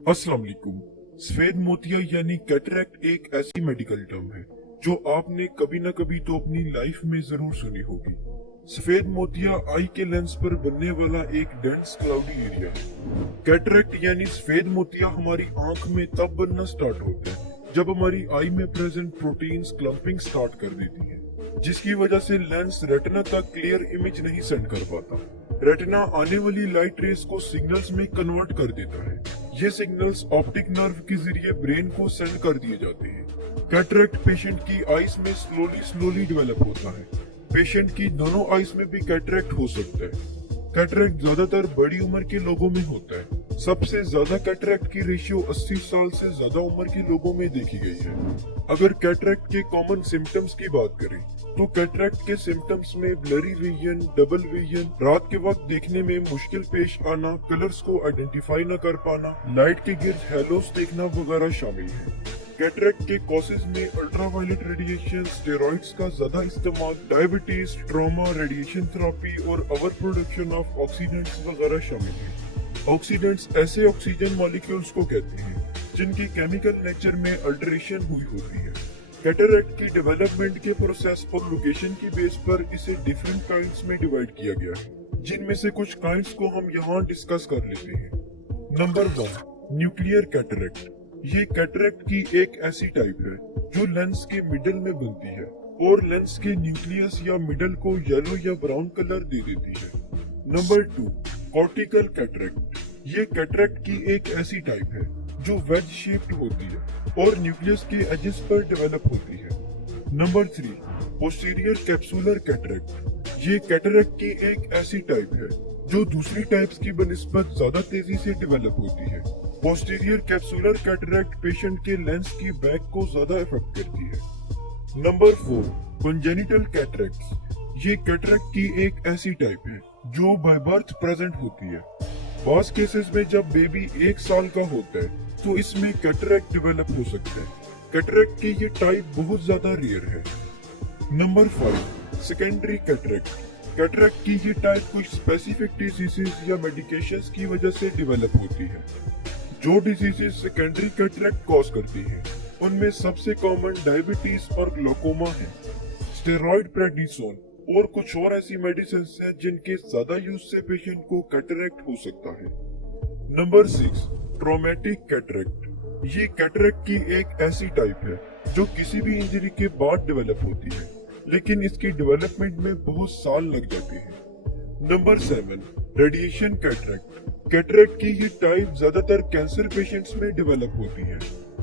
अस्सलाम वालेकुम। सफेद मोतिया यानी कैटरैक्ट एक ऐसी मेडिकल टर्म है जो आपने कभी न कभी तो अपनी लाइफ में जरूर सुनी होगी। सफेद मोतिया आई के लेंस पर बनने वाला एक डेंस क्लाउडी एरिया है। कैटरैक्ट यानी सफेद मोतिया हमारी आंख में तब बनना स्टार्ट होता है जब हमारी आई में प्रेजेंट प्रोटीन्स क्लम्पिंग स्टार्ट कर देती है, जिसकी वजह से लेंस रेटिना तक क्लियर इमेज नहीं सेंड कर पाता। रेटिना आने वाली लाइट रेस को सिग्नल्स में कन्वर्ट कर देता है। ये सिग्नल्स ऑप्टिक नर्व के जरिए ब्रेन को सेंड कर दिए जाते हैं। कैटरैक्ट पेशेंट की आईज में स्लोली डेवलप होता है। पेशेंट की दोनों आईज में भी कैटरैक्ट हो सकता है। कैटरैक्ट ज्यादातर बड़ी उम्र के लोगों में होता है। सबसे ज्यादा कैटरैक्ट की रेशियो 80 साल से ज्यादा उम्र के लोगों में देखी गई है। अगर कैटरैक्ट के कॉमन सिम्टम्स की बात करें तो कैटरैक्ट के सिम्टम्स में ब्लरी विजन, डबल विजन, रात के वक्त देखने में मुश्किल पेश आना, कलर्स को आइडेंटिफाई न कर पाना, लाइट के गिर्द हेलोस देखना वगैरह शामिल है। कैटरैक्ट के कॉजेज में अल्ट्रावायलेट रेडिएशन, स्टेरॉइड्स का ज्यादा इस्तेमाल, डायबिटीज, ट्रॉमा, रेडिएशन थेरेपी और ओवर प्रोडक्शन ऑफ ऑक्सीडेंट्स वगैरह शामिल है। ऑक्सीडेंट्स ऐसे ऑक्सीजन मॉलिक्यूल्स को कहते हैं जिनकी केमिकल नेचर में अल्टरेशन हुई होती है। कैटरैक्ट की डेवलपमेंट के प्रोसेस और लोकेशन की बेस पर इसे डिफरेंट काइंड्स में डिवाइड किया गया है, जिनमें से कुछ काइंड्स को हम यहाँ डिस्कस कर लेते हैं। Number 1, nuclear cataract. ये कैटरैक्ट की एक ऐसी टाइप है जो लेंस के मिडल में बनती है और लेंस के न्यूक्लियस या मिडल को येलो या ब्राउन कलर दे देती है। Number 2, cortical cataract. ये कैटरैक्ट की एक ऐसी टाइप है जो वेज शेप्ड होती है और न्यूक्लियस के एजेस पर डेवलप होती है। Number 3, posterior capsular cataract. ये कैटरैक्ट की एक ऐसी टाइप है जो दूसरी टाइप्स की बनिस्बत ज्यादा तेजी से डेवलप होती है। पोस्टीरियर कैप्सुलर कैटरैक्ट पेशेंट के लेंस की बैक को ज्यादा इफेक्ट करती है। Number 4, congenital cataract. ये कैटरैक्ट की एक ऐसी टाइप है जो बाय बर्थ प्रेजेंट होती है। बास केसेस में जब बेबी 1 साल का होता है तो इसमें कैटरैक्ट डेवलप हो सकता है। कैटरैक्ट की ये टाइप बहुत ज्यादा रेयर है। Number 5, secondary cataract. कैटरैक्ट की ये टाइप कुछ स्पेसिफिक डिजीजेस या मेडिकेशंस की वजह से डेवलप होती है। जो डिजीजेस सेकेंडरी कैटरैक्ट कॉज करती हैं, उनमें सबसे कॉमन डायबिटीज और ग्लोकोमा है। स्टेरॉइड, प्रेडनिसोन और कुछ और ऐसी मेडिसिन हैं जिनके ज्यादा यूज से पेशेंट को कैटरैक्ट हो सकता है। Number 6, traumatic cataract. ये कैटरैक्ट की एक ऐसी टाइप है जो किसी भी इंजरी के बाद डेवलप होती है, लेकिन इसकी डेवलपमेंट में बहुत साल लग जाते हैं। Number 7, radiation cataract. कैटरैक्ट की ये टाइप ज्यादातर कैंसर पेशेंट्स में डेवलप होती है।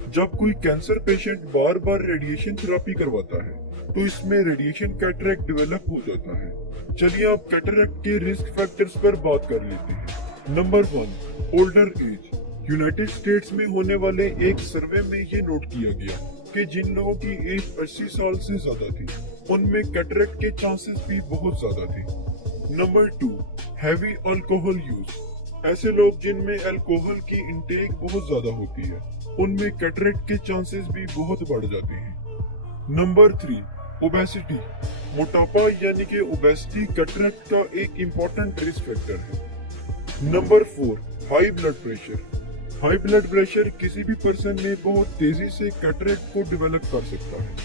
जब कोई कैंसर पेशेंट बार बार रेडिएशन थेरेपी करवाता है तो इसमें रेडिएशन कैटरैक्ट डेवलप हो जाता है। चलिए अब कैटरैक्ट के रिस्क फैक्टर्स पर बात कर लेते हैं। Number 1, older age. United states में होने वाले एक सर्वे में ये नोट किया गया कि जिन लोगों की एज 80 साल से ज्यादा थी उनमें कैटरैक्ट के चांसेस भी बहुत ज्यादा थे। Number 2, heavy alcohol use. ऐसे लोग जिनमें अल्कोहल की इंटेक बहुत ज्यादा होती है उनमें कैटरैक्ट के चांसेस भी बहुत बढ़ जाते हैं। Number 3, obesity. मोटापा यानी कि ओबेसिटी कैटरैक्ट का एक इम्पोर्टेंट रिस्क फैक्टर है। Number 4, high blood pressure. High blood pressure किसी भी पर्सन में बहुत तेजी से कैटरैक्ट को डेवलप कर सकता है।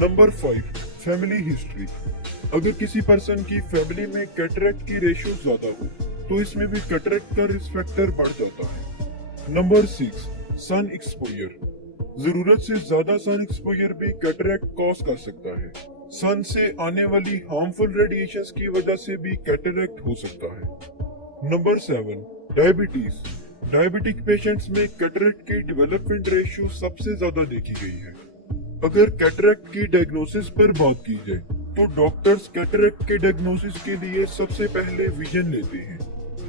Number 5, family history. अगर किसी पर्सन की फैमिली में कैटरैक्ट की रेशियो ज्यादा हो तो इसमें भी कैटरैक्ट का रिस्क फैक्टर बढ़ जाता है। Number 6, sun exposure. जरूरत से ज्यादा सन एक्सपोजर भी कैटरैक्ट कॉज कर सकता है। सन से आने वाली हार्मफुल रेडिएशंस की वजह से भी कैटरैक्ट हो सकता है। Number 7, diabetes. डायबिटिक पेशेंट्स में कैटरैक्ट की डेवलपमेंट रेशियो सबसे ज्यादा देखी गई है। अगर कैटरैक्ट की डायग्नोसिस पर बात की जाए तो डॉक्टर्स कैटरैक्ट के डायग्नोसिस के लिए सबसे पहले विजन लेते हैं।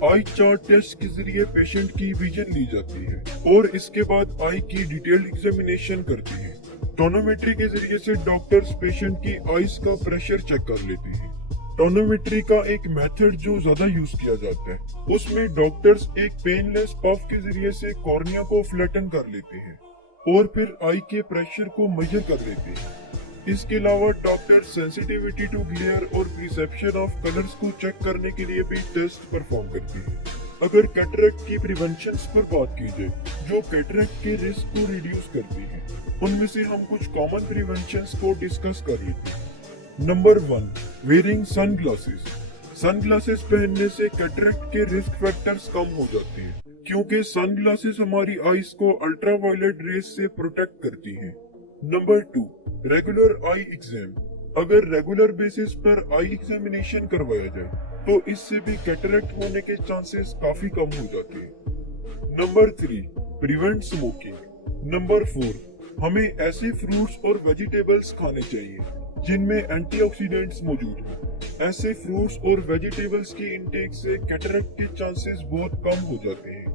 आई चार्ट टेस्ट के जरिए पेशेंट की विजन ली जाती है और इसके बाद आई की डिटेल्ड एग्जामिनेशन करती है। टोनोमेट्री के जरिए से डॉक्टर्स पेशेंट की आईज का प्रेशर चेक कर लेते हैं। टोनोमेट्री का एक मेथड जो ज्यादा यूज किया जाता है उसमें डॉक्टर्स एक पेनलेस पफ के जरिए से कॉर्निया को फ्लैटन कर लेते हैं और फिर आई के प्रेशर को मेजर कर लेते हैं। इसके अलावा डॉक्टर सेंसिटिविटी टू ग्लेयर और परसेप्शन ऑफ कलर्स को चेक करने के लिए भी टेस्ट परफॉर्म करते हैं। अगर कैटरेक्ट की प्रिवेंशन पर बात की जाए जो कैटरेक्ट के रिस्क को रिड्यूस करती है, उनमें से हम कुछ कॉमन प्रिवेंशन को डिस्कस कर लेते हैं। Number 1, wearing sunglasses. सनग्लासेस पहनने से कैटरेक्ट के रिस्क फैक्टर्स कम हो जाते हैं, क्योंकि सनग्लासेस हमारी आईज को अल्ट्रावायलेट रेज से प्रोटेक्ट करती हैं। नंबर 2, रेगुलर आई एग्जाम। अगर रेगुलर बेसिस पर आई एग्जामिनेशन करवाया जाए तो इससे भी कैटरेक्ट होने के चांसेस काफी कम हो जाते हैं। Number 3, prevent smoking. नंबर 4, हमें ऐसे फ्रूट्स और वेजिटेबल्स खाने चाहिए जिनमें एंटीऑक्सीडेंट्स मौजूद हो। ऐसे फ्रूट्स और वेजिटेबल्स की इंटेक से कैटरेक्ट के चांसेस बहुत कम हो जाते हैं।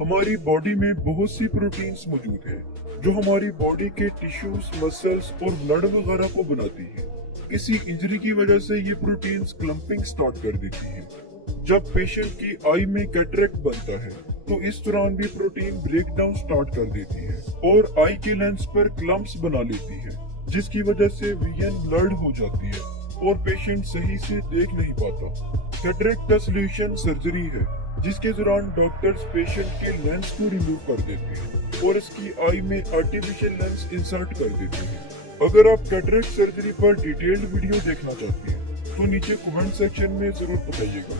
हमारी बॉडी में बहुत सी प्रोटीन्स मौजूद हैं जो हमारी बॉडी के टिश्यूज, मसल्स और ब्लड वगैरह को बनाती है। किसी इंजरी की वजह से ये प्रोटीन्स क्लम्पिंग स्टार्ट कर देती हैं। जब पेशेंट की आई में कैटरेक्ट बनता है तो इस दौरान भी प्रोटीन ब्रेकडाउन स्टार्ट कर देती है और आई के लेंस पर क्लम्प्स बना लेती है, जिसकी वजह से विजन ब्लर्ड हो जाती है और पेशेंट सही से देख नहीं पाता। कैटरेक्ट का सोल्यूशन सर्जरी है, जिसके दौरान डॉक्टर्स पेशेंट के लेंस को रिमूव कर देते हैं और इसकी आई में आर्टिफिशियल लेंस इंसर्ट कर देते हैं। अगर आप कैटरेक्ट सर्जरी पर डिटेल्ड वीडियो देखना चाहते हैं तो नीचे कमेंट सेक्शन में जरूर बताइएगा।